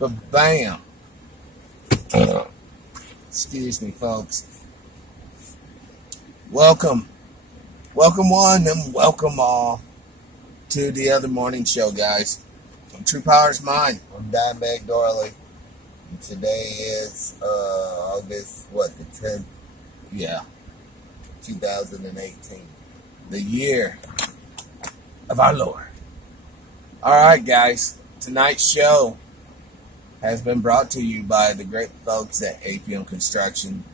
But bam. Excuse me, folks. Welcome one and welcome all to the other morning show, guys. True Power's mine. I'm Dimebag Dorley. And today is August, the 10th? Yeah. 2018. The year of our Lord. Alright, guys. Tonight's show has been brought to you by the great folks at APEM Construction.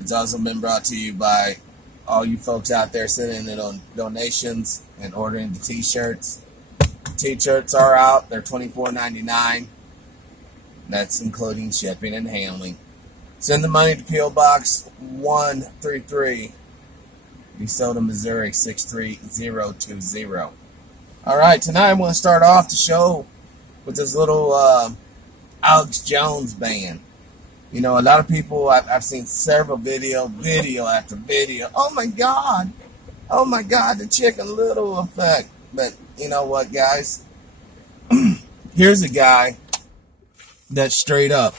It's also been brought to you by all you folks out there sending in donations and ordering the t-shirts. T-shirts are out. They're $24.99. That's including shipping and handling. Send the money to P.O. Box 133, DeSoto, Missouri 63020. Alright, tonight I'm going to start off the show with this little Alex Jones band. You know, a lot of people, I've seen several video after video. Oh my God, the Chicken Little effect. But you know what, guys? Here's a guy that straight up,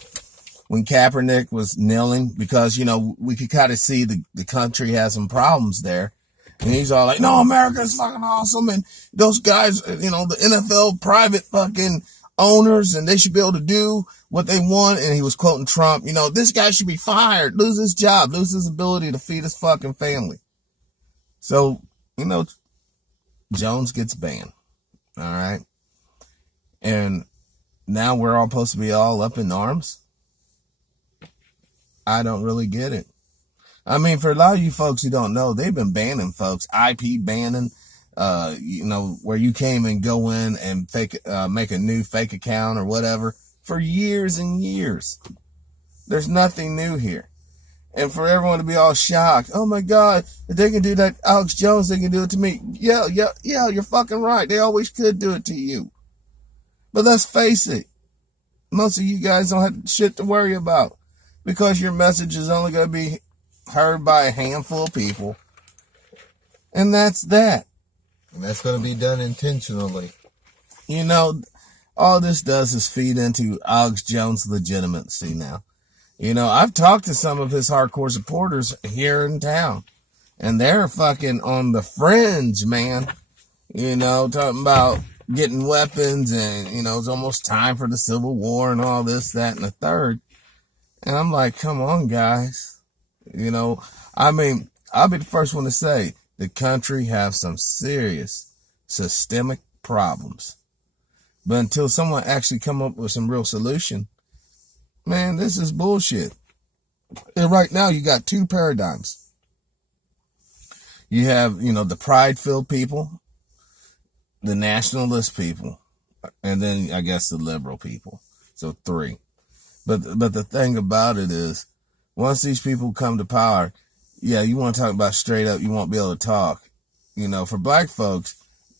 when Kaepernick was kneeling, because, you know, we could kind of see the country has some problems there. And he's all like, no, America's fucking awesome. And those guys, you know, the NFL private fucking owners, and they should be able to do what they want. And he was quoting Trump. You know, this guy should be fired, lose his job, lose his ability to feed his fucking family. So, you know, Jones gets banned. All right. And now we're all supposed to be all up in arms. I don't really get it. I mean, for a lot of you folks who don't know, they've been banning folks, IP banning, you know, where you came and go in and make a new fake account or whatever for years and years. There's nothing new here. And for everyone to be all shocked, oh my God, if they can do that, Alex Jones, they can do it to me. Yeah, you're fucking right. They always could do it to you. But let's face it, most of you guys don't have shit to worry about, because your message is only going to be heard by a handful of people. And that's that. And that's going to be done intentionally. You know, all this does is feed into Alex Jones' legitimacy now. You know, I've talked to some of his hardcore supporters here in town, and they're fucking on the fringe, man. You know, talking about getting weapons and, you know, it's almost time for the Civil War and all this, that, and the third. And I'm like, come on, guys. You know, I mean, I'll be the first one to say the country has some serious systemic problems. But until someone actually come up with some real solution, man, this is bullshit. And right now you got two paradigms. You have, you know, the pride-filled people, the nationalist people, and then I guess the liberal people. So three. But the thing about it is, once these people come to power, yeah, you want to talk about straight up, you won't be able to talk. You know, for black folks,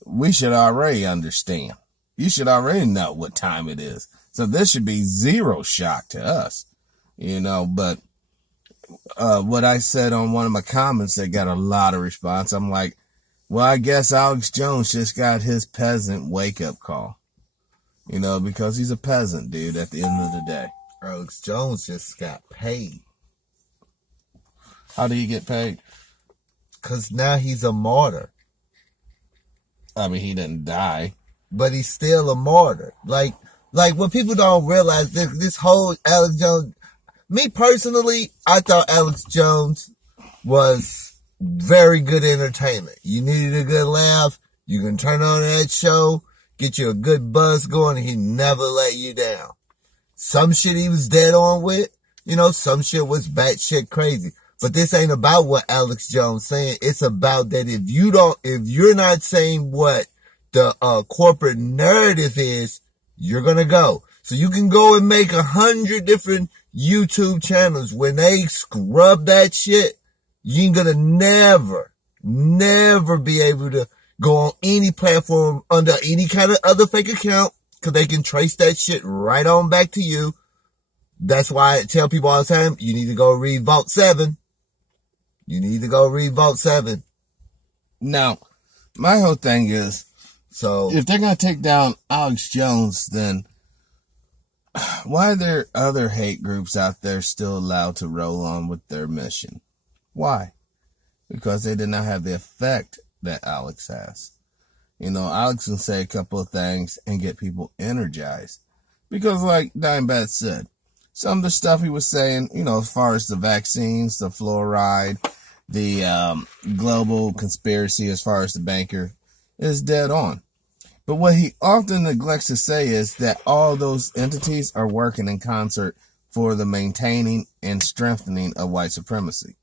we should already understand. You should already know what time it is. So this should be zero shock to us. You know, but what I said on one of my comments that got a lot of response, I'm like, well, I guess Alex Jones just got his peasant wake-up call. You know, because he's a peasant, dude, at the end of the day. Alex Jones just got paid. How do you get paid? Because now he's a martyr. I mean, he didn't die. But he's still a martyr. Like what people don't realize, this whole Alex Jones, me personally, I thought Alex Jones was very good entertainment. You needed a good laugh, you can turn on that show, get you a good buzz going, and he never let you down. Some shit he was dead on with, you know, some shit was batshit crazy. But this ain't about what Alex Jones saying. It's about that if you're not saying what the corporate narrative is, you're gonna go. So you can go and make 100 different YouTube channels. When they scrub that shit, you ain't gonna never be able to go on any platform under any kind of other fake account, because they can trace that shit right on back to you. That's why I tell people all the time, you need to go read Vault 7. You need to go read Vault 7. Now, my whole thing is, so if they're going to take down Alex Jones, then why are there other hate groups out there still allowed to roll on with their mission? Why? Because they did not have the effect that Alex has. You know, Alex can say a couple of things and get people energized. Because like Dimebag said, some of the stuff he was saying, you know, as far as the vaccines, the fluoride, the global conspiracy as far as the banker, is dead on. But what he often neglects to say is that all those entities are working in concert for the maintaining and strengthening of white supremacy.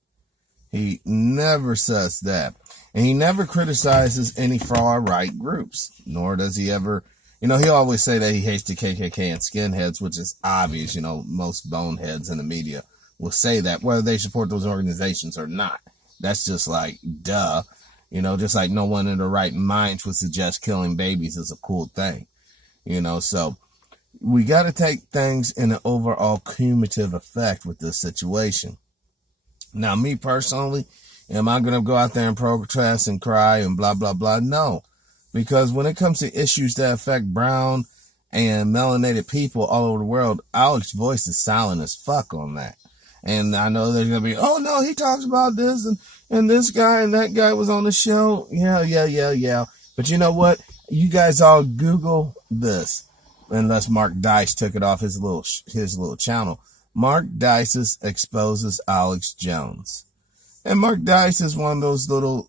He never says that. And he never criticizes any far-right groups, nor does he ever, you know, he always say that he hates the KKK and skinheads, which is obvious. You know, most boneheads in the media will say that, whether they support those organizations or not. That's just like, duh. You know, just like no one in their right minds would suggest killing babies is a cool thing. You know, so we got to take things in an overall cumulative effect with this situation. Now, me personally, am I going to go out there and protest and cry and blah, blah, blah? No, because when it comes to issues that affect brown and melanated people all over the world, Alex's voice is silent as fuck on that. And I know they're going to be, oh, no, he talks about this and this guy and that guy was on the show. Yeah. But you know what? You guys all Google this, unless Mark Dice took it off his little channel. Mark Dice exposes Alex Jones. And Mark Dice is one of those little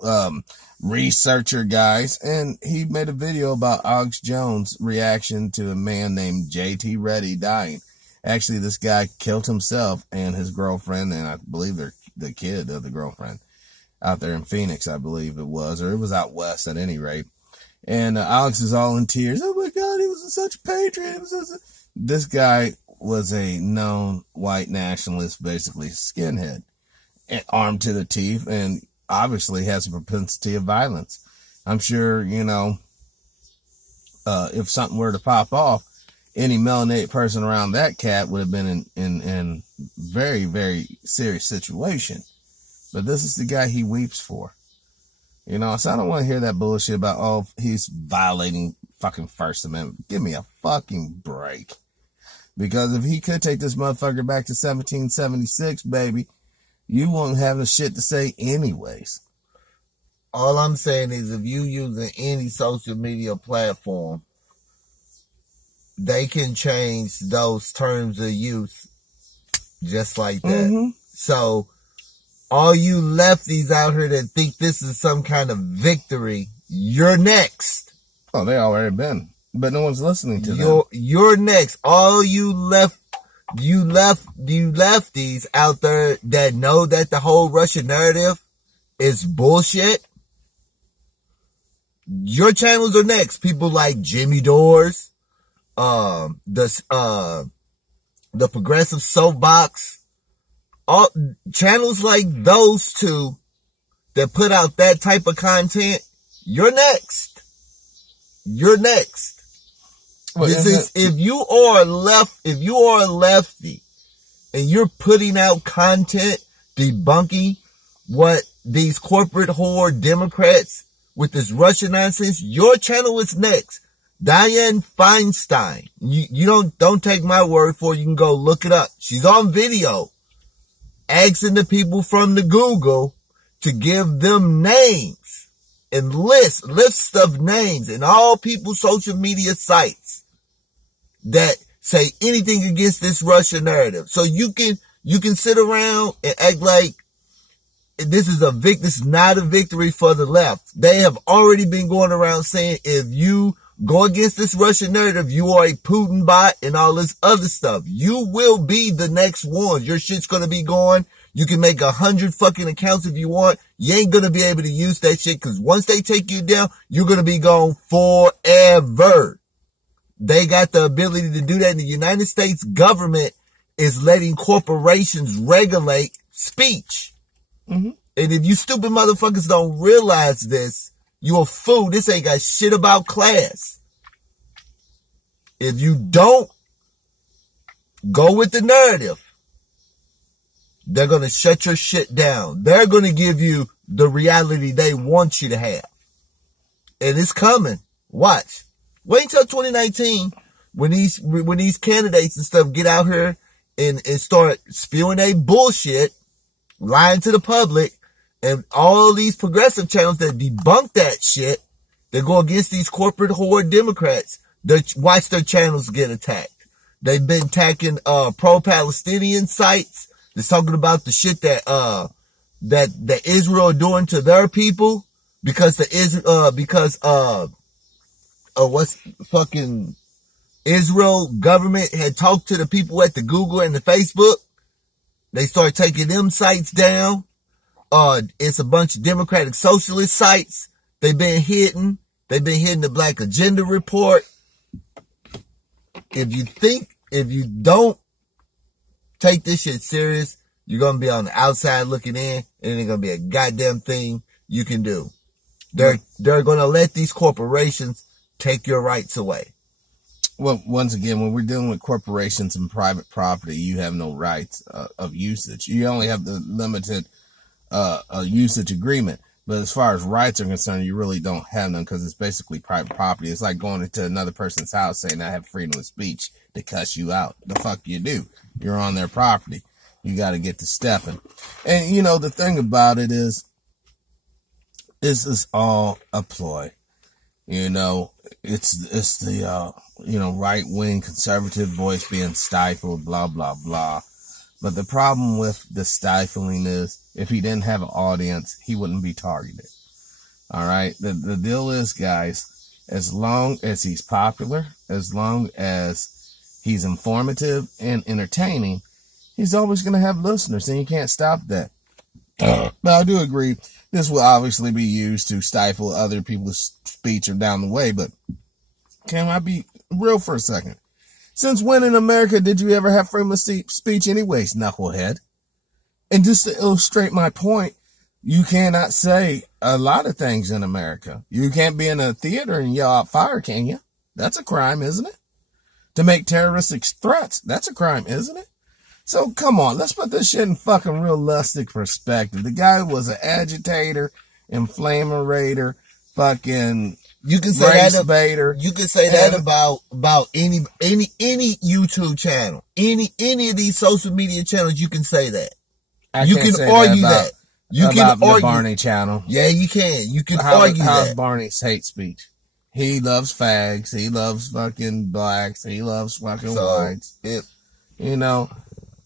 researcher guys, and he made a video about Alex Jones' reaction to a man named J.T. Reddy dying. Actually, this guy killed himself and his girlfriend, and I believe the kid of the girlfriend out there in Phoenix, I believe it was, or it was out west at any rate. And Alex is all in tears. Oh my God, he was such a patriot. This guy was a known white nationalist, basically skinhead, armed to the teeth, and obviously has a propensity of violence. I'm sure, you know, if something were to pop off, any melanated person around that cat would have been in very, very serious situation. But this is the guy he weeps for. You know, so I don't want to hear that bullshit about, oh, he's violating fucking First Amendment. Give me a fucking break. Because if he could take this motherfucker back to 1776, baby, you won't have the shit to say anyways. All I'm saying is if you using any social media platform, they can change those terms of use just like that. Mm-hmm. So all you lefties out here that think this is some kind of victory, you're next. Oh, they already been. But no one's listening to them. You're next. All you lefties out there that know that the whole Russia narrative is bullshit, your channels are next. People like Jimmy Dores, the Progressive Soapbox, all channels like those two that put out that type of content, you're next. You're next. Well, if you are a lefty and you're putting out content debunking what these corporate whore Democrats with this Russian nonsense, your channel is next. Dianne Feinstein. You don't take my word for it. You can go look it up. She's on video asking the people from the Google to give them names and lists of names in all people's social media sites that say anything against this Russia narrative. So you can sit around and act like this is not a victory for the left. They have already been going around saying if you go against this Russian narrative, you are a Putin bot and all this other stuff. You will be the next one. Your shit's gonna be gone. You can make 100 fucking accounts if you want. You ain't gonna be able to use that shit because once they take you down, you're gonna be gone forever. They got the ability to do that. And the United States government is letting corporations regulate speech. Mm-hmm. And if you stupid motherfuckers don't realize this, you're a fool. This ain't got shit about class. If you don't go with the narrative, they're going to shut your shit down. They're going to give you the reality they want you to have. And it's coming. Watch. Wait until 2019. when these candidates and stuff get out here and start spewing their bullshit, lying to the public, and all these progressive channels that debunk that shit, that go against these corporate whore Democrats, watch their channels get attacked. They've been attacking pro-Palestinian sites. They're talking about the shit that Israel doing to their people because what's fucking Israel government had talked to the people at the Google and the Facebook. They start taking them sites down. It's a bunch of Democratic socialist sites. They've been hitting the Black Agenda Report. If you don't take this shit serious, you're going to be on the outside looking in, and it ain't going to be a goddamn thing you can do. They're going to let these corporations take your rights away. Well, once again, when we're dealing with corporations and private property, you have no rights of usage. You only have the limited usage agreement. But as far as rights are concerned, you really don't have them because it's basically private property. It's like going into another person's house saying, I have freedom of speech to cuss you out. The fuck you do? You're on their property. You got to get to stepping. And, you know, the thing about it is, this is all a ploy. You know, it's the, right-wing conservative voice being stifled, blah, blah, blah. But the problem with the stifling is, if he didn't have an audience, he wouldn't be targeted. All right. The deal is, guys, as long as he's popular, as long as he's informative and entertaining, he's always going to have listeners, and you can't stop that. But I do agree, this will obviously be used to stifle other people's speech or down the way. But can I be real for a second? Since when in America did you ever have freedom of speech anyways, knucklehead? And just to illustrate my point, you cannot say a lot of things in America. You can't be in a theater and yell out fire, can you? That's a crime, isn't it? To make terroristic threats, that's a crime, isn't it? So come on, let's put this shit in fucking realistic perspective. The guy was an agitator, inflammerator, fucking... You can say that. You can say that about any YouTube channel, any of these social media channels. You can say that. You can argue that. You can argue the Barney channel. Yeah, you can. You can argue that. How's Barney's hate speech? He loves fags. He loves fucking blacks. He loves fucking whites. You know,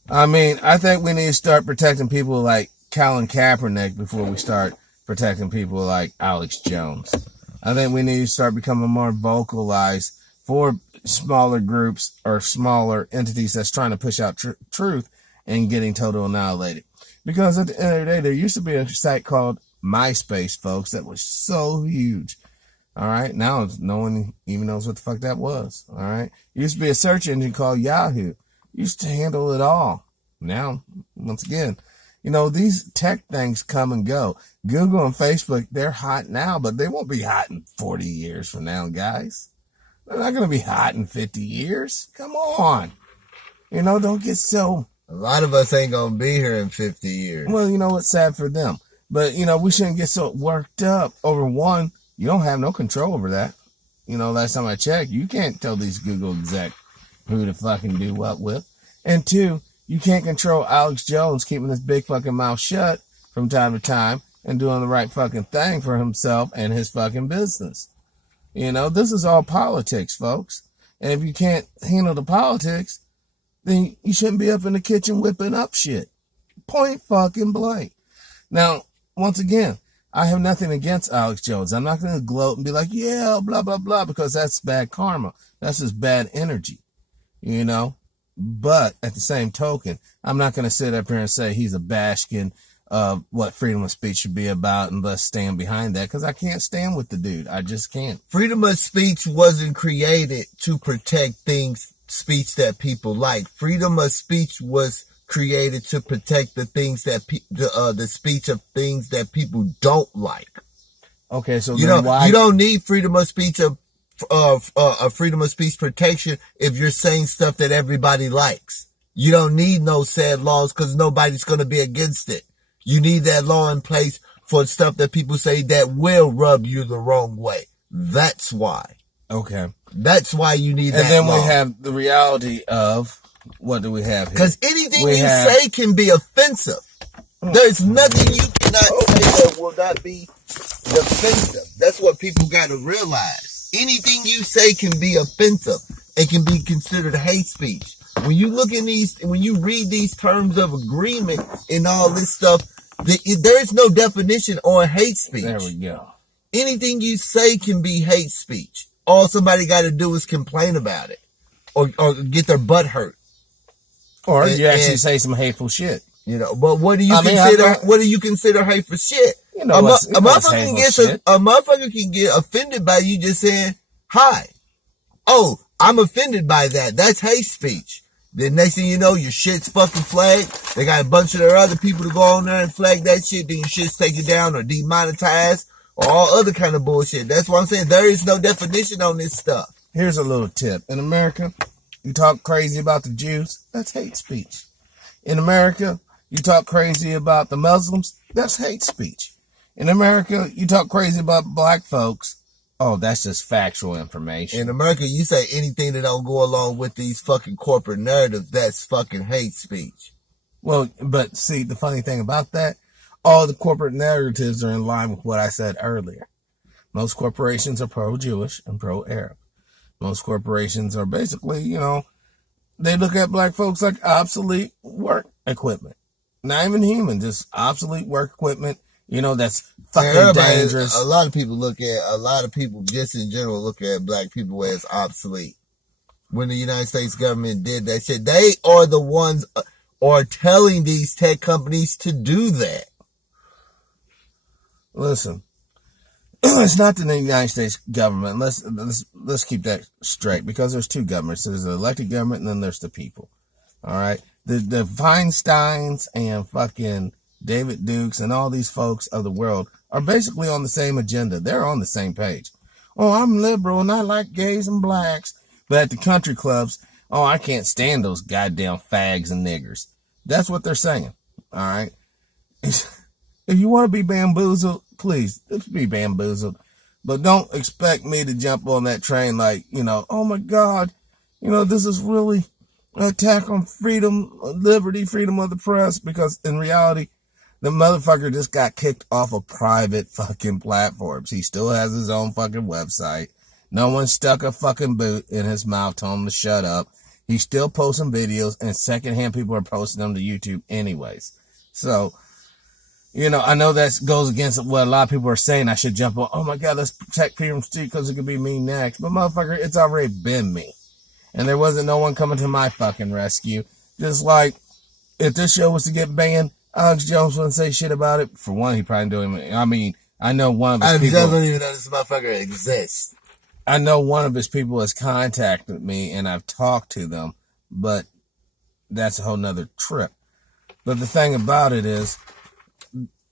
I mean, I think we need to start protecting people like Colin Kaepernick before we start protecting people like Alex Jones. I think we need to start becoming more vocalized for smaller groups or smaller entities that's trying to push out truth and getting total annihilated. Because at the end of the day, there used to be a site called MySpace, folks, that was so huge. All right. Now no one even knows what the fuck that was. All right. It used to be a search engine called Yahoo. It used to handle it all. Now, once again, you know, these tech things come and go. Google and Facebook, they're hot now, but they won't be hot in 40 years from now, guys. They're not going to be hot in 50 years. Come on. You know, don't get so... A lot of us ain't going to be here in 50 years. Well, you know, it's sad for them. But, you know, we shouldn't get so worked up over one. You don't have no control over that. You know, last time I checked, you can't tell these Google exec who to fucking do what with. And two, you can't control Alex Jones keeping his big fucking mouth shut from time to time and doing the right fucking thing for himself and his fucking business. You know, this is all politics, folks. And if you can't handle the politics, then you shouldn't be up in the kitchen whipping up shit. Point fucking blank. Now, once again, I have nothing against Alex Jones. I'm not going to gloat and be like, yeah, blah, blah, blah, because that's bad karma. That's just bad energy, you know? But at the same token, I'm not going to sit up here and say he's a bastion of what freedom of speech should be about and thus stand behind that, because I can't stand with the dude. I just can't. Freedom of speech wasn't created to protect speech that people like. Freedom of speech was created to protect the things that the speech of things that people don't like. Okay, so you don't need freedom of speech freedom of speech protection if you're saying stuff that everybody likes. You don't need no sad laws because nobody's going to be against it. You need that law in place for stuff that people say that will rub you the wrong way. That's why. Okay. That's why you need that. And then law. we have the reality of, what do we have here? Because anything you say can be offensive. There's nothing you cannot say that will not be offensive. That's what people got to realize. Anything you say can be offensive. It can be considered hate speech. When you look in when you read these terms of agreement and all this stuff, there is no definition on hate speech. There we go. Anything you say can be hate speech. All somebody got to do is complain about it or get their butt hurt. Or you actually say some hateful shit. You know, but what do you consider? What do you consider hateful shit? You know, a motherfucker can get offended by you just saying hi. Oh, I'm offended by that. That's hate speech. The next thing you know, your shit's fucking flagged. They got a bunch of their other people to go on there and flag that shit. Then your shit's taken down or demonetized or all other kind of bullshit. That's what I'm saying. There is no definition on this stuff. Here's a little tip. In America, you talk crazy about the Jews, that's hate speech. In America, you talk crazy about the Muslims, that's hate speech. In America, you talk crazy about black folks, oh, that's just factual information. In America, you say anything that don't go along with these fucking corporate narratives, that's fucking hate speech. Well, but see, the funny thing about that, all the corporate narratives are in line with what I said earlier. Most corporations are pro-Jewish and pro-Arab. Most corporations are basically, you know, they look at black folks like obsolete work equipment. Not even human, just obsolete work equipment. You know, that's fucking dangerous. A lot of people just in general look at black people as obsolete. When the United States government did that shit, they are the ones are telling these tech companies to do that. Listen, it's not the United States government. Let's keep that straight, because there's two governments. There's the elected government and then there's the people. All right. The Feinsteins and fucking David Dukes and all these folks of the world are basically on the same agenda. They're on the same page. Oh, I'm liberal and I like gays and blacks. But at the country clubs, oh, I can't stand those goddamn fags and niggers. That's what they're saying. All right. If you want to be bamboozled, please, let's be bamboozled. But don't expect me to jump on that train like, you know, oh my God, you know, this is really an attack on freedom, liberty, freedom of the press. Because in reality, the motherfucker just got kicked off of private fucking platforms. He still has his own fucking website. No one stuck a fucking boot in his mouth, told him to shut up. He's still posting videos, and secondhand people are posting them to YouTube anyways. So, you know, I know that goes against what a lot of people are saying. I should jump on, oh my God, let's protect freedom of speech because it could be me next. But motherfucker, it's already been me. And there wasn't no one coming to my fucking rescue. Just like, if this show was to get banned, Alex Jones wouldn't say shit about it. For one, he probably doing, I mean, I know one of his people. I don't even know this motherfucker exists. I know one of his people has contacted me and I've talked to them, but that's a whole nother trip. But the thing about it is,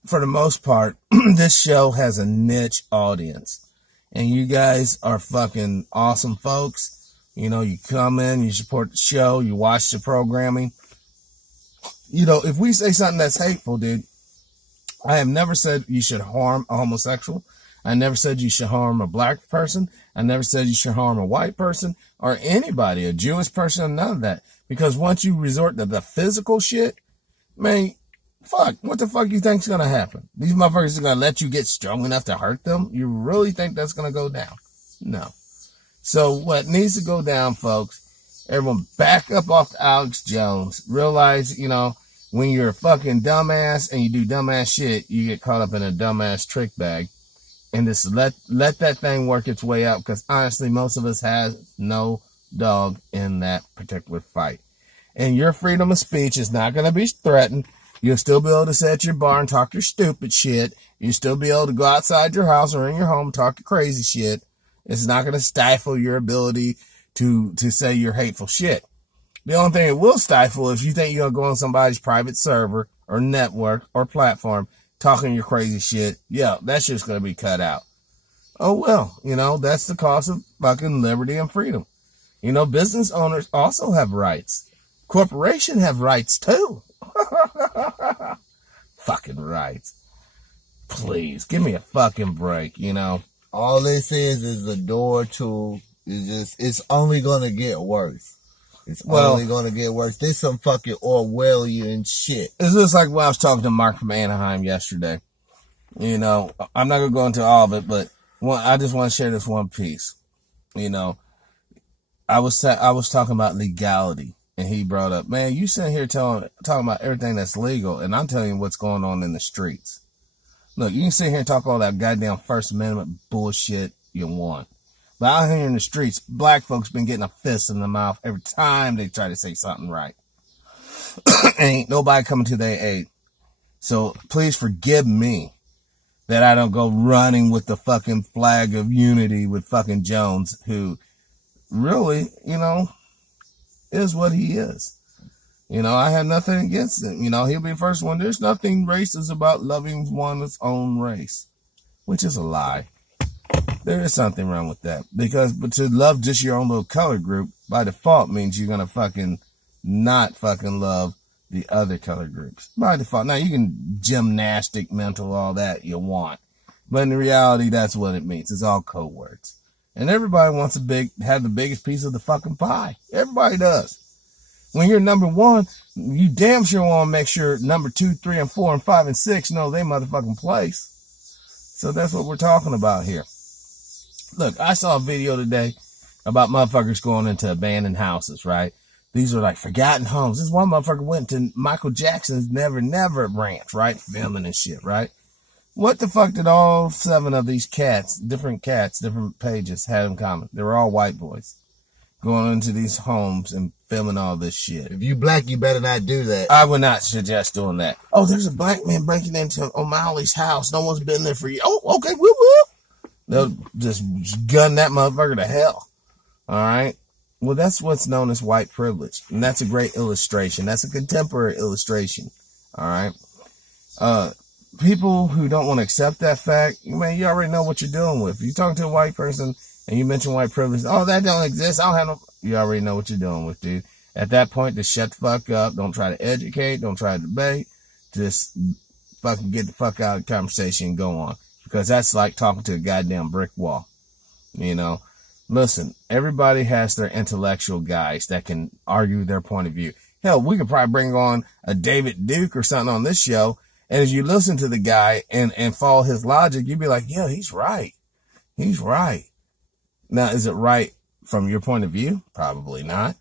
for the most part, this show has a niche audience. And you guys are fucking awesome folks. You know, you come in, you support the show, you watch the programming. You know, if we say something that's hateful, dude, I have never said you should harm a homosexual. I never said you should harm a black person. I never said you should harm a white person or anybody, a Jewish person, none of that. Because once you resort to the physical shit, man, fuck, what the fuck you think's gonna happen? These motherfuckers are gonna let you get strong enough to hurt them? You really think that's gonna go down? No. So what needs to go down, folks, everyone back up off to Alex Jones. Realize, you know, when you're a fucking dumbass and you do dumbass shit, you get caught up in a dumbass trick bag. And just let that thing work its way out, because honestly, most of us have no dog in that particular fight. And your freedom of speech is not going to be threatened. You'll still be able to sit at your bar and talk your stupid shit. You'll still be able to go outside your house or in your home and talk your crazy shit. It's not going to stifle your ability to say your hateful shit. The only thing it will stifle is if you think you're going to go on somebody's private server or network or platform talking your crazy shit. Yeah, that shit's going to be cut out. Oh, well, you know, that's the cost of fucking liberty and freedom. You know, business owners also have rights. Corporations have rights too. Fucking rights. Please, give me a fucking break, you know. All this is a door to It's only gonna get worse. It's only gonna get worse. This some fucking Orwellian shit. It's just like when I was talking to Mark from Anaheim yesterday. You know, I'm not gonna go into all of it, but I just want to share this one piece. You know, I was talking about legality, and he brought up, man, you sitting here talking about everything that's legal, and I'm telling you what's going on in the streets. Look, you can sit here and talk all that goddamn First Amendment bullshit you want. But out here in the streets, black folks been getting a fist in the mouth every time they try to say something right. Ain't nobody coming to their aid. So please forgive me that I don't go running with the fucking flag of unity with fucking Jones, who really, you know, is what he is. You know, I have nothing against him. You know, he'll be the first one. There's nothing racist about loving one's own race, which is a lie. There is something wrong with that, but to love just your own little color group by default means you're going to fucking not fucking love the other color groups by default. Now you can gymnastic, mental, all that you want, but in reality, that's what it means. It's all code words, and everybody wants have the biggest piece of the fucking pie. Everybody does. When you're number one, you damn sure want to make sure number 2, 3, and 4, and 5, and 6 know they motherfucking place. So that's what we're talking about here. Look, I saw a video today about motherfuckers going into abandoned houses, right? These are like forgotten homes. This one motherfucker went to Michael Jackson's Never Never ranch, right? Filming and shit, right? What the fuck did all 7 of these different pages have in common? They were all white boys going into these homes and filming all this shit. If you black, you better not do that. I would not suggest doing that. Oh, there's a black man breaking into O'Malley's house. No one's been there for you. Oh, okay, woo woo. They'll just gun that motherfucker to hell. All right. Well, that's what's known as white privilege. And that's a great illustration. That's a contemporary illustration. All right. People who don't want to accept that fact, man, you already know what you're dealing with. If you talk to a white person and you mention white privilege, oh, that don't exist. I don't have no, you already know what you're dealing with, dude. At that point, just shut the fuck up. Don't try to educate. Don't try to debate. Just fucking get the fuck out of the conversation and go on. Because that's like talking to a goddamn brick wall. You know, listen, everybody has their intellectual guys that can argue their point of view. Hell, we could probably bring on a David Duke or something on this show. And as you listen to the guy and follow his logic, you'd be like, yeah, he's right. He's right. Now, is it right from your point of view? Probably not.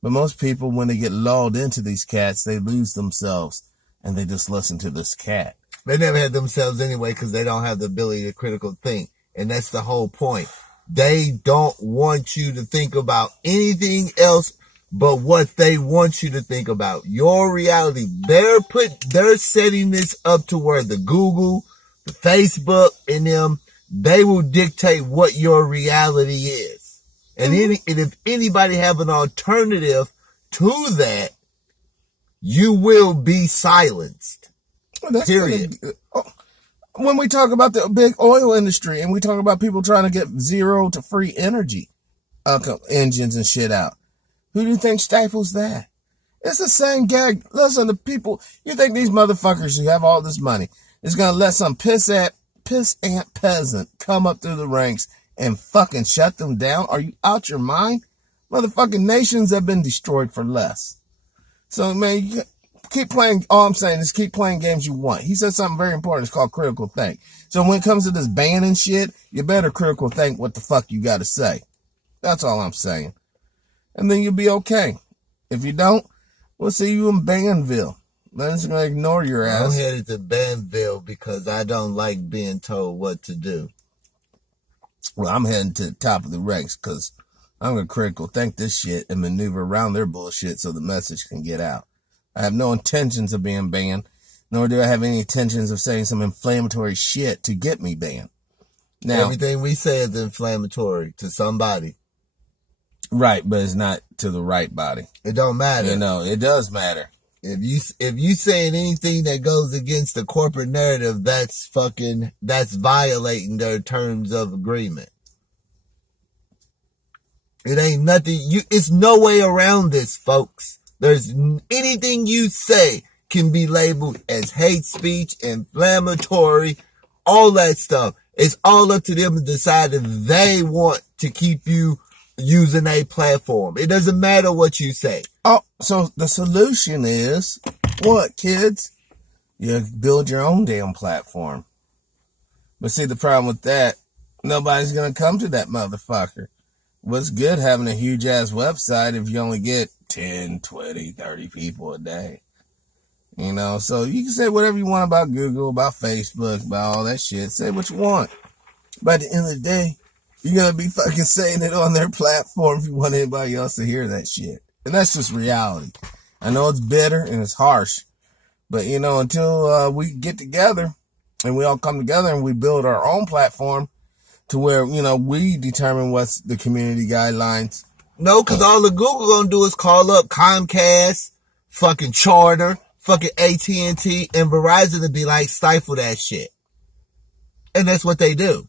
But most people, when they get lulled into these cats, they lose themselves and they just listen to this cat. They never had themselves anyway because they don't have the ability to critical think. And that's the whole point. They don't want you to think about anything else but what they want you to think about. Your reality. They're setting this up to where the Google, the Facebook, and them, they will dictate what your reality is. And if anybody have an alternative to that, you will be silenced. Well, period. When we talk about the big oil industry and we talk about people trying to get zero to free energy engines and shit out, who do you think stifles that? It's the same gag. Listen, the people, you think these motherfuckers who have all this money is going to let some pissant peasant come up through the ranks and fucking shut them down? Are you out your mind? Motherfucking nations have been destroyed for less. So, man, you keep playing. All I'm saying is keep playing games you want. He said something very important. It's called critical think. So when it comes to this banning shit, you better critical think what the fuck you got to say. That's all I'm saying. And then you'll be okay. If you don't, we'll see you in Banville. They're just going to ignore your ass. I'm headed to Banville because I don't like being told what to do. Well, I'm heading to the top of the ranks because I'm going to critical think this shit and maneuver around their bullshit so the message can get out. I have no intentions of being banned, nor do I have any intentions of saying some inflammatory shit to get me banned. Now, everything we say is inflammatory to somebody. Right, but it's not to the right body. It don't matter. You know, it does matter. If you saying anything that goes against the corporate narrative, that's violating their terms of agreement. It ain't nothing. It's no way around this, folks. There's anything you say can be labeled as hate speech, inflammatory, all that stuff. It's all up to them to decide if they want to keep you using a platform. It doesn't matter what you say. Oh, so the solution is what, kids? You build your own damn platform. But see, the problem with that, nobody's going to come to that motherfucker. What's good having a huge ass website if you only get 10, 20, 30 people a day? You know, so you can say whatever you want about Google, about Facebook, about all that shit. Say what you want. But at the end of the day, you're going to be fucking saying it on their platform if you want anybody else to hear that shit. And that's just reality. I know it's bitter and it's harsh. But, you know, until we get together and we all come together and we build our own platform to where, you know, we determine what's the community guidelines. No, because all the Google going to do is call up Comcast, fucking Charter, fucking AT&T, and Verizon to be like, stifle that shit. And that's what they do.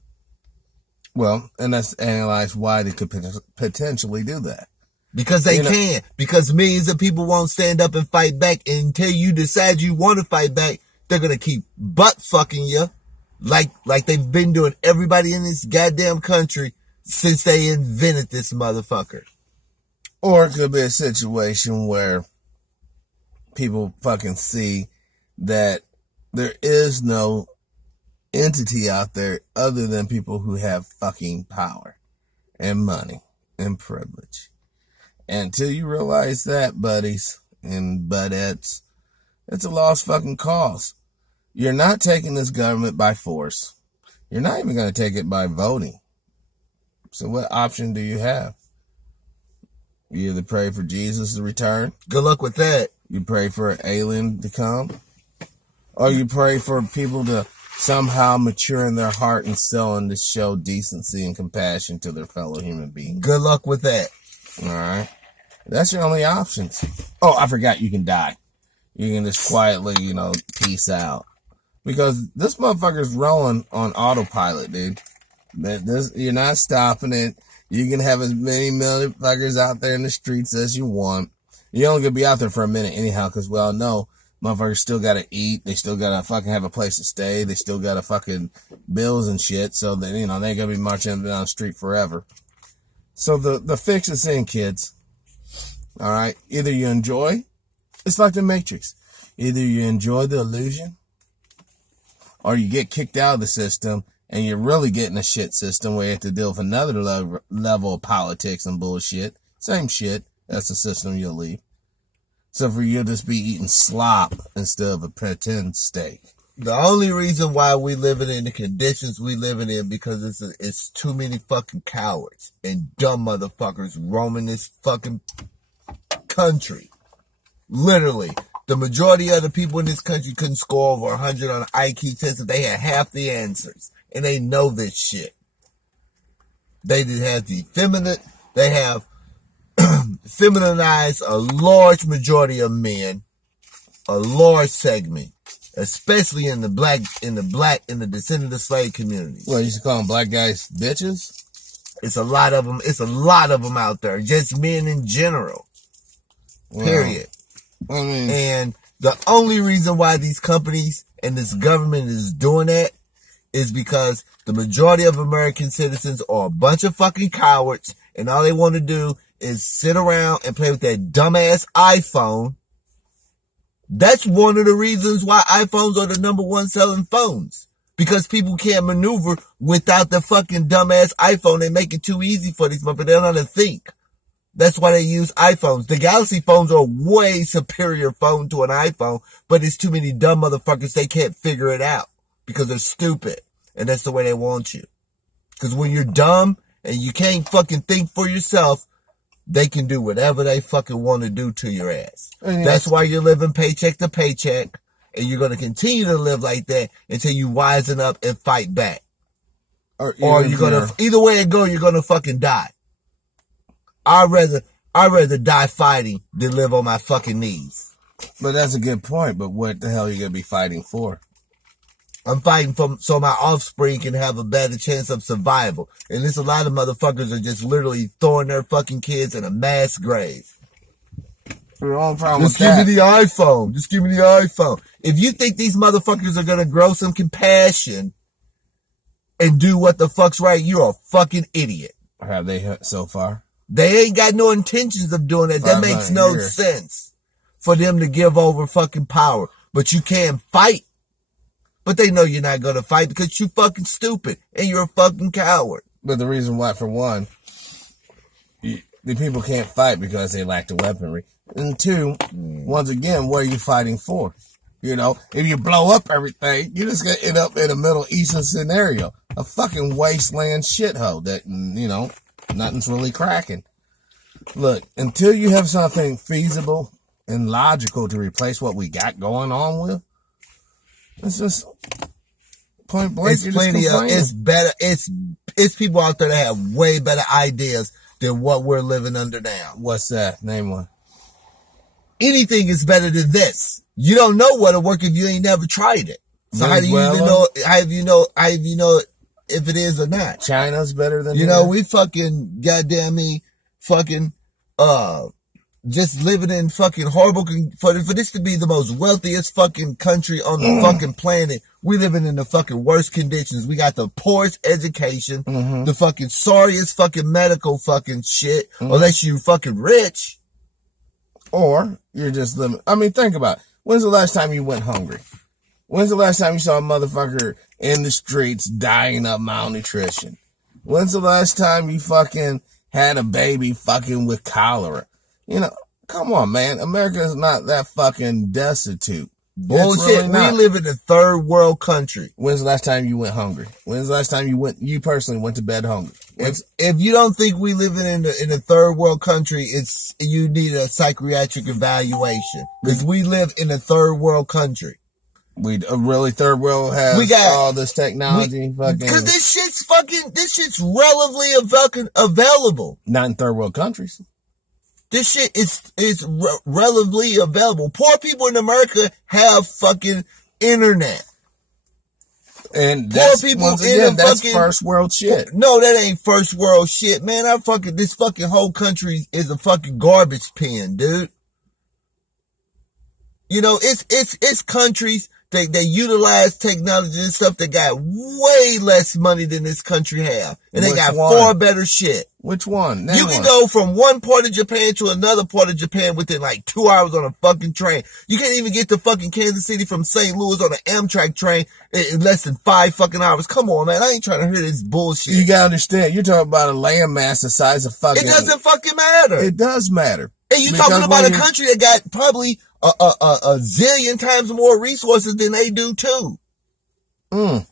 Well, and let's analyze why they could potentially do that. Because they can. Because millions of people won't stand up and fight back. And until you decide you want to fight back, they're going to keep butt fucking you like they've been doing everybody in this goddamn country since they invented this motherfucker. Or it could be a situation where people fucking see that there is no entity out there other than people who have fucking power and money and privilege. And until you realize that, buddies and budettes, it's a lost fucking cause. You're not taking this government by force. You're not even going to take it by voting. So what option do you have? You either pray for Jesus to return. Good luck with that. You pray for an alien to come. Or you pray for people to somehow mature in their heart and still and to show decency and compassion to their fellow human beings. Good luck with that. All right. That's your only options. Oh, I forgot you can die. You can just quietly, you know, peace out. Because this motherfucker's rolling on autopilot, dude. You're not stopping it. You can have as many motherfuckers out there in the streets as you want. You're only going to be out there for a minute anyhow, because we all know motherfuckers still got to eat. They still got to fucking have a place to stay. They still got to fucking bills and shit. So that, you know, they ain't going to be marching down the street forever. So the fix is in, kids. All right. Either you enjoy, it's like the Matrix. Either you enjoy the illusion or you get kicked out of the system and you're really getting a shit system where you have to deal with another level of politics and bullshit. Same shit. That's the system you'll leave. So for you to just be eating slop instead of a pretend steak. The only reason why we living in the conditions we living in because it's too many fucking cowards and dumb motherfuckers roaming this fucking country. Literally, the majority of the people in this country couldn't score over 100 on an IQ test if they had half the answers. And they know this shit. They have they have feminized a large majority of men, a large segment, especially in the descendant of slave communities. Well, you used to call them black guys bitches? It's a lot of them. It's a lot of them out there. Just men in general. Wow. Period. I mean, and the only reason why these companies and this government is doing that is because the majority of American citizens are a bunch of fucking cowards and all they want to do is sit around and play with that dumbass iPhone. That's one of the reasons why iPhones are the #1 selling phones. Because people can't maneuver without the fucking dumbass iPhone. They make it too easy for these motherfuckers. They don't know how to think. That's why they use iPhones. The Galaxy phones are a way superior phone to an iPhone, but it's too many dumb motherfuckers. They can't figure it out because they're stupid. And that's the way they want you. Because when you're dumb and you can't fucking think for yourself, they can do whatever they fucking want to do to your ass. That's why you're living paycheck to paycheck. And you're going to continue to live like that until you wisen up and fight back. Or you're going to, either way it go, you're going to fucking die. I'd rather die fighting than live on my fucking knees. But that's a good point. But what the hell are you going to be fighting for? I'm fighting so my offspring can have a better chance of survival. And there's a lot of motherfuckers are just literally throwing their fucking kids in a mass grave. Just give me the iPhone. Just give me the iPhone. If you think these motherfuckers are going to grow some compassion and do what the fuck's right, you're a fucking idiot. Have they so far? They ain't got no intentions of doing that. That makes no sense for them to give over fucking power. But you can fight. But they know you're not going to fight because you fucking stupid and you're a fucking coward. But the reason why, for one, the people can't fight because they lack the weaponry. And two, once again, what are you fighting for? You know, if you blow up everything, you're just going to end up in a Middle Eastern scenario. A fucking wasteland shithole that, you know, nothing's really cracking. Look, until you have something feasible and logical to replace what we got going on with, it's just point blank. It's plenty of, it's better, it's people out there that have way better ideas than what we're living under now. What's that? Name one. Anything is better than this. You don't know what'll work if you ain't never tried it. So how do you even know, how do you know if it is or not? China's better than you know, we fucking, goddamn me, fucking, just living in fucking horrible, for this to be the most wealthiest fucking country on the fucking planet, we living in the fucking worst conditions. We got the poorest education, the fucking sorriest fucking medical fucking shit, unless you fucking rich. Or you're just living, I mean, think about it. When's the last time you went hungry? When's the last time you saw a motherfucker in the streets dying of malnutrition? When's the last time you fucking had a baby fucking with cholera? You know, come on, man. America is not that fucking destitute. Bullshit. We live in a third world country. When's the last time you went hungry? When's the last time you personally went to bed hungry? If you don't think we live in a third world country, you need a psychiatric evaluation. Because we live in a third world country. A really third world has all this technology. Because this shit's relatively available. Not in third world countries. This shit is relatively available. Poor people in America have fucking internet. And that's, once again, that's first world shit. No, that ain't first world shit, man. This fucking whole country is a fucking garbage bin, dude. You know, it's countries they utilize technology and stuff that got way less money than this country have. And they got far better shit. Which one? You can go from one part of Japan to another part of Japan within like 2 hours on a fucking train. You can't even get to fucking Kansas City from St. Louis on an Amtrak train in less than 5 fucking hours. Come on, man. I ain't trying to hear this bullshit. You gotta understand. You're talking about a landmass the size of fucking... It doesn't fucking matter. It does matter. And you're talking about a country that got probably a zillion times more resources than they do too. And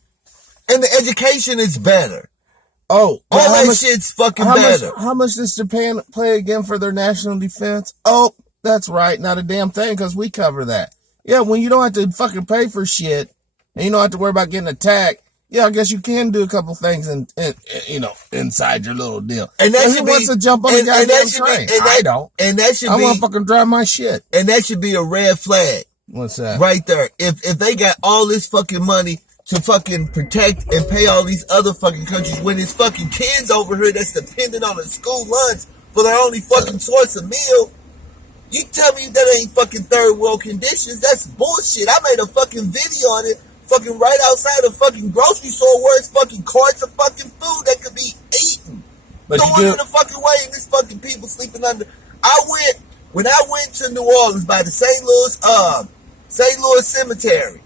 the education is better. Oh, all that shit's fucking better. How much does Japan pay again for their national defense? Oh, that's right. Not a damn thing, because we cover that. Yeah, when you don't have to fucking pay for shit and you don't have to worry about getting attacked, yeah, I guess you can do a couple things inside your little deal. And that who wants to jump on the goddamn train? I don't. And that should I want to fucking drive my shit. And that should be a red flag. What's that? Right there. If they got all this fucking money to fucking protect and pay all these other fucking countries, when there's fucking kids over here that's dependent on a school lunch for their only fucking source of meal, you tell me that ain't fucking third world conditions? That's bullshit. I made a fucking video on it. Fucking right outside a fucking grocery store where it's fucking carts of fucking food that could be eaten. Throwing in the fucking way and this fucking people sleeping under. When I went to New Orleans by the St. Louis Cemetery,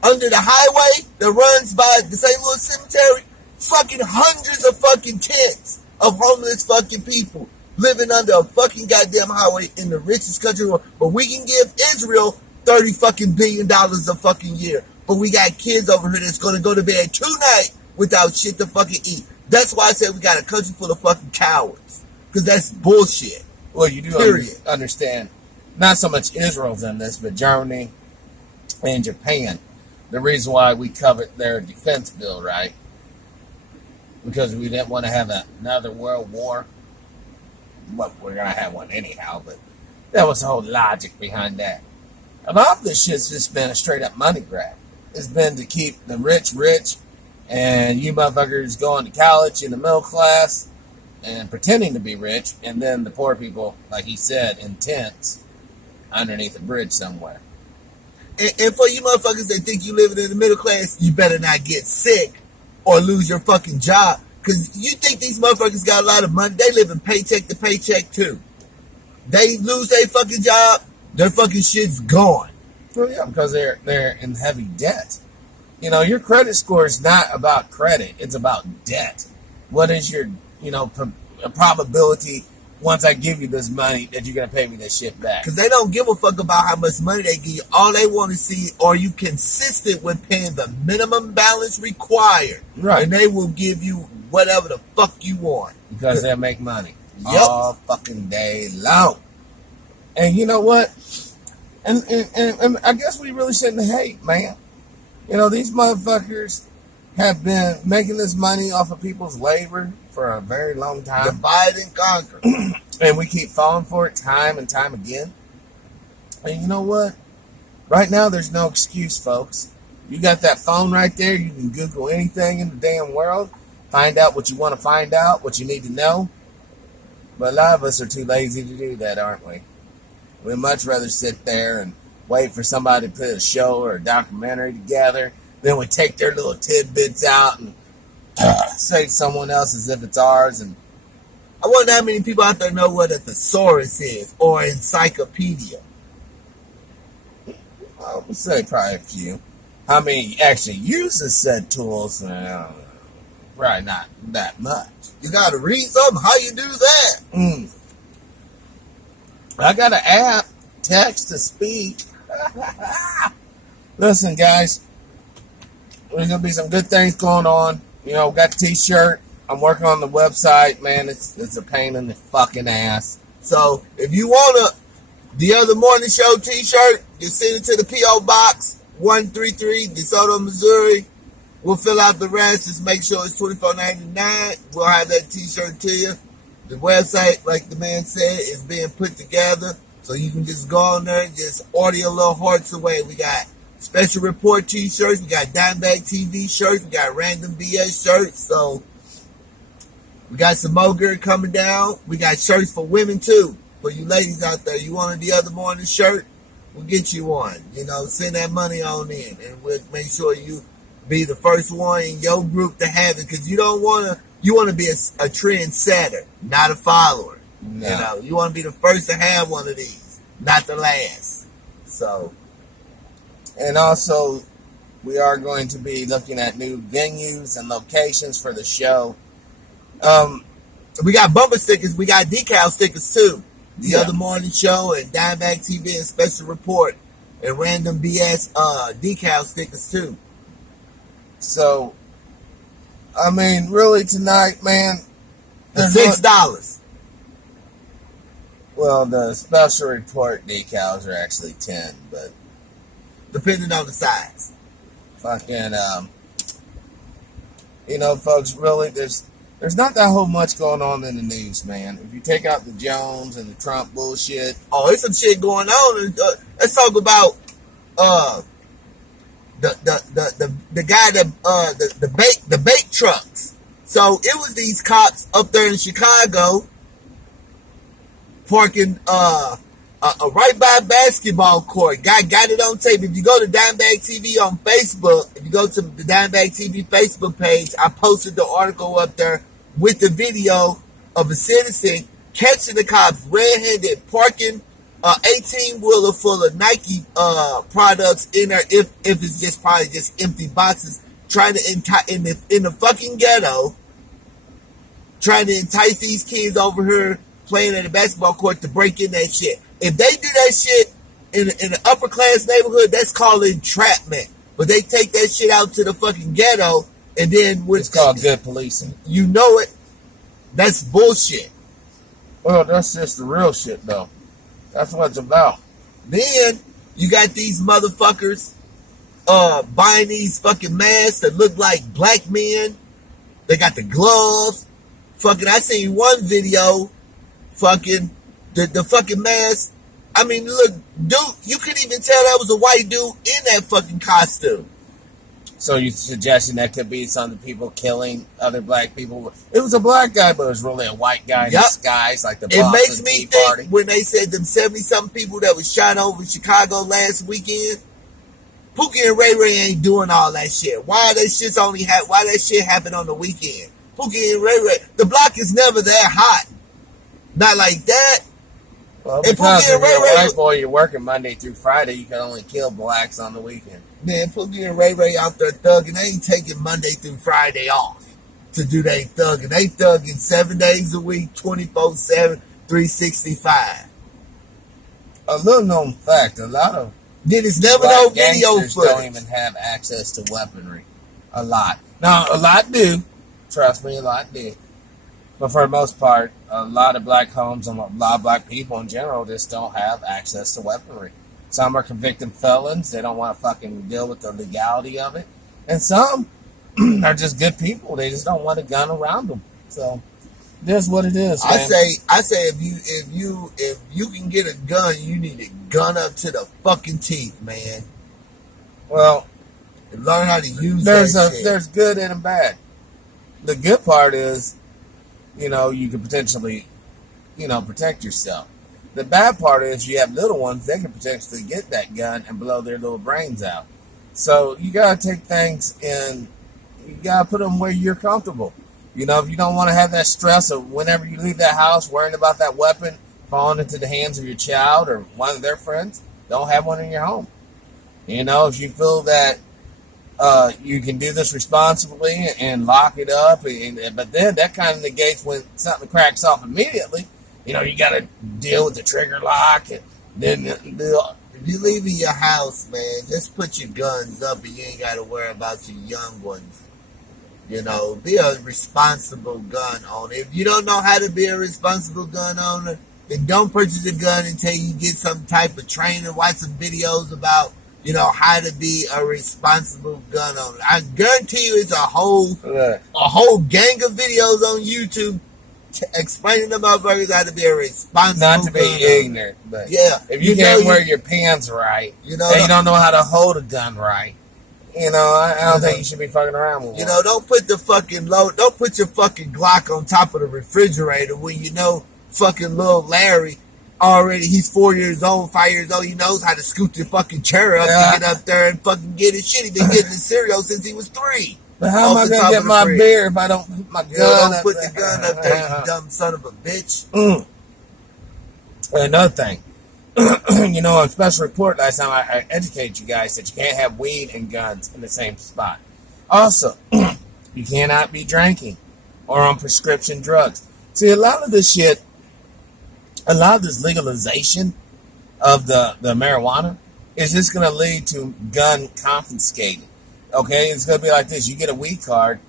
under the highway that runs by the St. Louis Cemetery, fucking hundreds of fucking tents of homeless fucking people living under a fucking goddamn highway in the richest country. But we can give Israel $30 fucking billion a fucking year. But we got kids over here that's going to go to bed tonight without shit to fucking eat. That's why I said we got a country full of fucking cowards. Because that's bullshit. Well, you do understand, not so much Israel's in this, but Germany and Japan. The reason why we covered their defense bill, right? Because we didn't want to have another world war. Well, we're going to have one anyhow, but that was the whole logic behind that. A lot of this shit's just been a straight up money grab. It's been to keep the rich rich and you motherfuckers going to college in the middle class and pretending to be rich, and then the poor people, like he said, in tents underneath a bridge somewhere. And for you motherfuckers that think you living in the middle class, you better not get sick or lose your fucking job. Because you think these motherfuckers got a lot of money. They live in paycheck to paycheck, too. They lose their fucking job, their fucking shit's gone. Well, yeah, because they're in heavy debt. You know, your credit score is not about credit. It's about debt. What is your, probability once I give you this money that you're going to pay me this shit back? Because they don't give a fuck about how much money they give you. All they want to see, are you consistent with paying the minimum balance required? Right. And they will give you whatever the fuck you want. Because they make money. All fucking day long. And you know what? And I guess we really shouldn't hate, man. You know, these motherfuckers have been making this money off of people's labor for a very long time. Divide and conquer. And we keep falling for it time and time again. And you know what? Right now, there's no excuse, folks. You got that phone right there. You can Google anything in the damn world. Find out what you want to find out, what you need to know. But a lot of us are too lazy to do that, aren't we? We'd much rather sit there and wait for somebody to put a show or a documentary together. Then we take their little tidbits out and say someone else as if it's ours. And I wonder how many people out there know what a thesaurus is or encyclopedia. I would say probably a few. How many actually uses said tools? Probably not that much. You got to read something. How you do that? I got an app, text to speak. Listen, guys, there's gonna be some good things going on. You know, got the t-shirt. I'm working on the website, man. It's a pain in the fucking ass. So if you want the other morning show t-shirt, just send it to the P.O. Box 133, DeSoto, Missouri. We'll fill out the rest. Just make sure it's $24.99. We'll have that t-shirt to you. The website, like the man said, is being put together. So you can just go on there and just order your little hearts away. We got special report t-shirts. We got Dimebag TV shirts. We got Random BS shirts. So we got some more gear coming down. We got shirts for women too. For you ladies out there, you wanted the other morning shirt, we'll get you one. You know, send that money on in. And we'll make sure you be the first one in your group to have it. Because you don't want to. You want to be a trendsetter, not a follower. No. You know, you want to be the first to have one of these, not the last. So, and also, we are going to be looking at new venues and locations for the show. We got bumper stickers. We got decal stickers too. The other morning show and Dimebag TV and special report and Random BS decal stickers too. So, I mean, really tonight, man. $6. Well, the special report decals are actually 10, but depending on the size. Fucking, folks, really, there's not that whole much going on in the news, man. If you take out the Jones and the Trump bullshit. Oh, there's some shit going on. Let's talk about the guy that the bake trucks. So it was these cops up there in Chicago parking right by a basketball court. Guy got it on tape. If you go to Dimebag TV on Facebook, if you go to the Dimebag TV Facebook page, I posted the article up there with the video of a citizen catching the cops red-handed parking 18-wheeler full of Nike products in there, if it's just probably just empty boxes, trying to in the fucking ghetto, trying to entice these kids over here playing at a basketball court to break in that shit. If they do that shit in an upper class neighborhood, that's called entrapment. But they take that shit out to the fucking ghetto, and then it's called good policing. You know it. That's bullshit. Well, that's just the real shit, though. That's what it's about. Then you got these motherfuckers buying these fucking masks that look like black men. They got the gloves. Fucking, I seen one video. Fucking the fucking mask. I mean, look, dude, you couldn't even tell that was a white dude in that fucking costume. So you're suggesting that could be some of the people killing other black people? It was a black guy, but it was really a white guy in disguise, like the boss It makes of the me Tea think Party. when they said them 70-something people that was shot over in Chicago last weekend, Pookie and Ray Ray ain't doing all that shit. Why that shit happen on the weekend? Pookie and Ray Ray. The block is never that hot. Not like that. Well, And because Pookie if and Ray you're a Ray, white boy, you're working Monday through Friday, you can only kill blacks on the weekend. man, Pookie and Ray Ray out there thugging. They ain't taking Monday through Friday off to do they thugging. They thugging 7 days a week, 24/7, 365. A little known fact, a lot of Then it's never black no video gangsters don't footage. even have access to weaponry. A lot. Now, a lot do. Trust me, a lot do. But for the most part, a lot of black homes and a lot of black people in general just don't have access to weaponry. Some are convicted felons. They don't want to fucking deal with the legality of it. And some are just good people. They just don't want a gun around them. So, that's what it is, man. I say if you can get a gun, you need a gun up to the fucking teeth, man. Well, And learn how to use that shit. There's good and bad. The good part is, you can potentially, protect yourself. The bad part is you have little ones, they can potentially get that gun and blow their little brains out. So you got to take things and you got to put them where you're comfortable. If you don't want to have that stress of whenever you leave that house worrying about that weapon falling into the hands of your child or one of their friends, don't have one in your home. If you feel that you can do this responsibly and lock it up, but then that kind of negates when something cracks off immediately. You got to deal with the trigger lock and then If you leave in your house, man, just put your guns up and you ain't got to worry about your young ones. Be a responsible gun owner. If you don't know how to be a responsible gun owner, then don't purchase a gun until you get some type of training, watch some videos about, how to be a responsible gun owner. I guarantee you it's a whole gang of videos on YouTube explaining to motherfuckers how to be a responsible gun owner. not to be ignorant, but yeah, if you can't wear your pants right, and you don't know how to hold a gun right, I don't think you should be fucking around with one. Don't put don't put your fucking Glock on top of the refrigerator when fucking little Larry already, he's 4 years old, 5 years old, he knows how to scoot the fucking chair up to get up there and fucking get his shit. He's been getting his cereal since he was 3. But how am I going to get my beer if I don't put my gun don't put the gun up there, you dumb son of a bitch. Another thing. On special report last time, I educated you guys that you can't have weed and guns in the same spot. Also, you cannot be drinking or on prescription drugs. See, a lot of this legalization of the marijuana is just going to lead to gun confiscating. Okay, it's going to be like this. You get a weed card,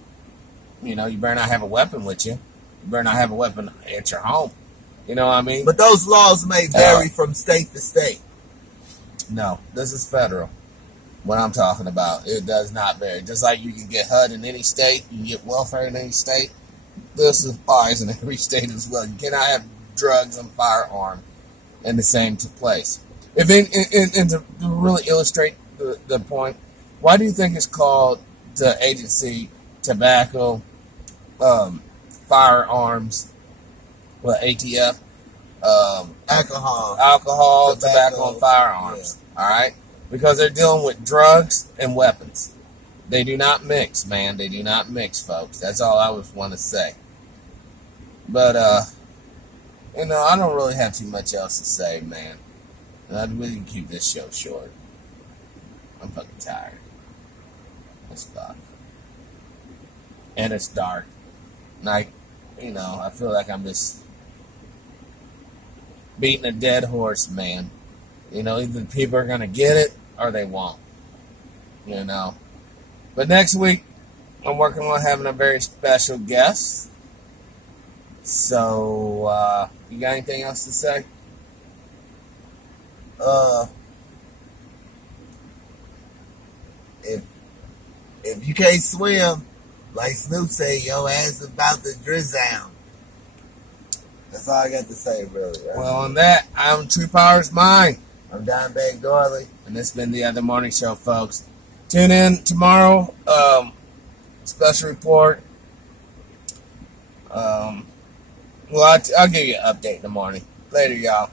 you better not have a weapon with you. You better not have a weapon at your home. You know what I mean? But those laws may vary from state to state. No, this is federal. What I'm talking about, it does not vary. Just like you can get HUD in any state, you can get welfare in any state. This applies in every state as well. You cannot have drugs and firearms in the same place. And to really illustrate the point, why do you think it's called the agency tobacco, firearms, ATF, alcohol, tobacco, and firearms? Yeah. All right, because they're dealing with drugs and weapons. They do not mix, man. They do not mix, folks. That's all I want to say. But I don't really have too much else to say, man. And I really keep this show short. I'm fucking tired. It's fuck. And it's dark. And I feel like I'm just beating a dead horse, man. Either people are going to get it or they won't. But next week, I'm working on having a very special guest. So, you got anything else to say? If you can't swim, like Snoop said, your ass about to drizzle. That's all I got to say, brother. Right? Well, on that, I'm True Power's Mine. I'm Dimebag Darley. And this has been the Other Morning Show, folks. Tune in tomorrow. Special report. I'll give you an update in the morning. Later, y'all.